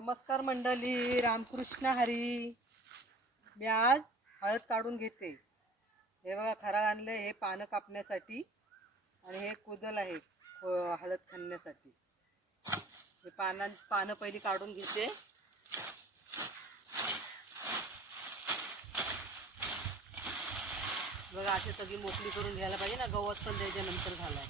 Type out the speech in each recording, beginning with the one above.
नमस्कार मंडळी, रामकृष्ण हरी. मी आज हळद काढून घेते. हे बघा, खराळ आणले हे पानं कापण्यासाठी आणि हे कुदल आहे हळद खणण्यासाठी. हे पानं पहिली काढून घेते. बघा, अशी सगळी मोकळी करून घ्यायला पाहिजे ना, गवत पण द्यायच्या नंतर झालाय.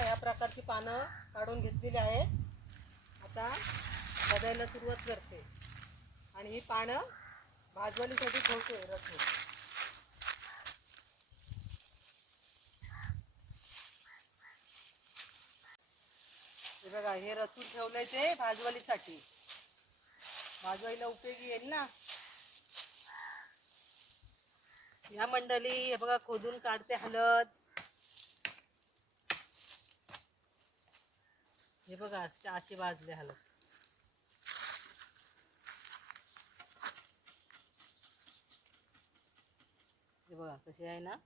या प्रकारची पानं काढून घेतलेली आहेत. आता भाजायला सुरुवात करते आणि ही पानं भाजवणीसाठी ठेवते रचून. हे बघा, हे रचून ठेवलंय ते भाजवलीसाठी, भाजवायला उपयोगी येईल ना. या मंडळी, हे बघा, खोदून काढते हळद. हे बघा, अशी भाजले हळद. हे बघा कशी आहे ना,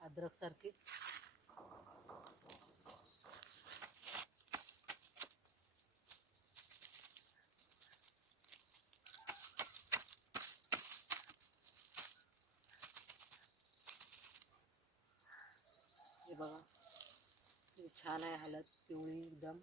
अद्रक सारखीच. हे बघा, छान आहे हळद, पिवळी एकदम.